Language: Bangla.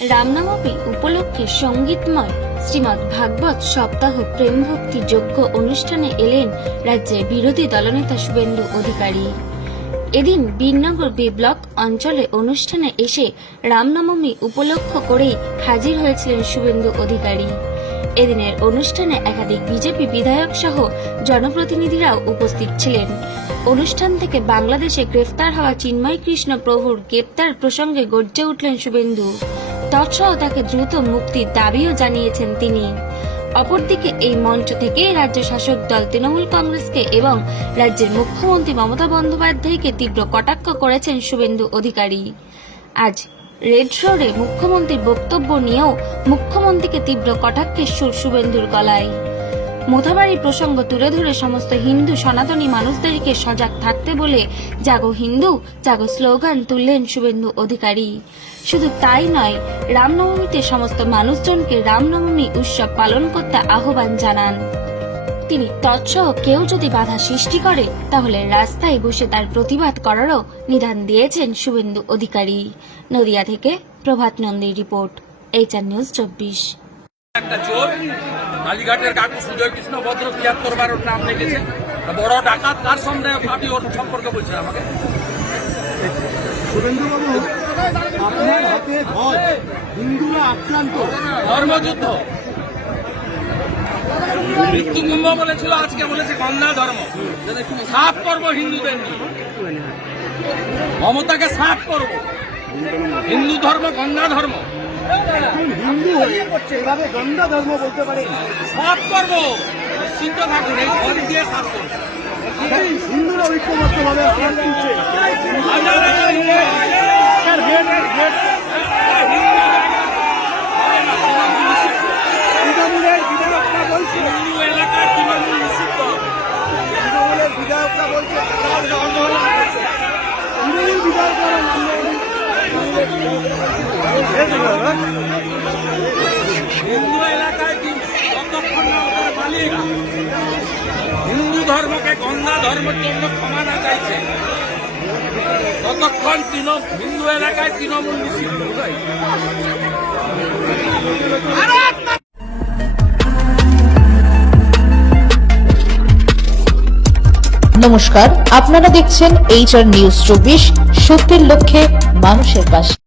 রামনবমী উপলক্ষে সঙ্গীতময় শ্রীমৎ ভাগবত সপ্তাহ প্রেম ভক্তি যোগ্য অনুষ্ঠানে এলেন রাজ্যের বিরোধী দলনেতা শুভেন্দু অধিকারী। এদিন বীরনগর বি ব্লক অঞ্চলে অনুষ্ঠানে এসে রামনবমী উপলক্ষ করেই হাজির হয়েছিলেন শুভেন্দু অধিকারী। এদিনের অনুষ্ঠানে একাধিক বিজেপি বিধায়ক সহ জনপ্রতিনিধিরাও উপস্থিত ছিলেন। অনুষ্ঠান থেকে বাংলাদেশে গ্রেফতার হওয়া চিন্ময় কৃষ্ণ প্রভুর গ্রেপ্তার প্রসঙ্গে গর্জে উঠলেন শুভেন্দু। তৎসহ তাকে দ্রুত মুক্তির দাবিও জানিয়েছেন তিনি। অপরদিকে এই মঞ্চ থেকে রাজ্য শাসক দল তৃণমূল কংগ্রেসকে এবং রাজ্যের মুখ্যমন্ত্রী মমতা বন্দ্যোপাধ্যায়কে তীব্র কটাক্ষ করেছেন শুভেন্দু অধিকারী। আজ রেড শোরে মুখ্যমন্ত্রীর বক্তব্য নিয়েও মুখ্যমন্ত্রীকে তীব্র কটাক্ষের সুর শুভেন্দুর গলায়। মোথাবাড়ি প্রসঙ্গ তুলে ধরে সমস্ত হিন্দু সনাতনী মানুষদেরকে সজাগ থাকতে বলে জাগো হিন্দু, জাগো স্লোগান তুললেন শুভেন্দু অধিকারী। শুধু তাই নয়, রামনবমীতে সমস্ত মানুষজনকে রামনবমী উৎসব পালন করতে আহ্বান জানান। তিনি তৎসহ কেউ যদি বাধা সৃষ্টি করে, তাহলে রাস্তায় বসে তার প্রতিবাদ করারও নিদান দিয়েছেন শুভেন্দু অধিকারী। নদিয়া থেকে প্রভাত নন্দীর রিপোর্ট, এইচআর নিউজ চব্বিশ। একটা চোর কালীঘাটের কাকু সুজয় কৃষ্ণ ভদ্র তিয়াত্তর বার ওর নাম লিখেছে বড় ডাকাত কার সন্দেহ ওর সম্পর্কে আমাকে? সুরেন্দ্রবাবু আপনার হাতে ধ্বজ হিন্দুরা আক্রান্ত। ধর্মযুদ্ধ। বলেছিল আজকে বলেছে কন্যা ধর্ম। সাফ করব হিন্দুদের নিয়ে। মমতাকে সাফ করব। হিন্দু ধর্ম গঙ্গা ধর্ম। একজন হিন্দু হয়ে এভাবে গঙ্গা ধর্ম বলতে পারে। সাফ করব। নিশ্চিন্ত থাকুন এই ভোট দিয়ে সাফ করব। হিন্দুরা ঐক্যবদ্ধভাবে আওয়াজ তুলছে। তৃণমূলের বিধায়করা বলছে হিন্দু এলাকার তৃণমূল নিষিদ্ধ তৃণমূলের বিধায়করা বলছে। তৃণমূল বিধায়করা হিন্দু এলাকায় মালিক? হিন্দু ধর্মকে গঙ্গা ধর্মের জন্য ক্ষমা না চাইছে। ততক্ষণ তৃণ হিন্দু এলাকায় তৃণমূল নমস্কার, আপনারা দেখছেন এইচআর নিউজ চব্বিশ, সত্যের লক্ষ্যে মানুষের পাশে।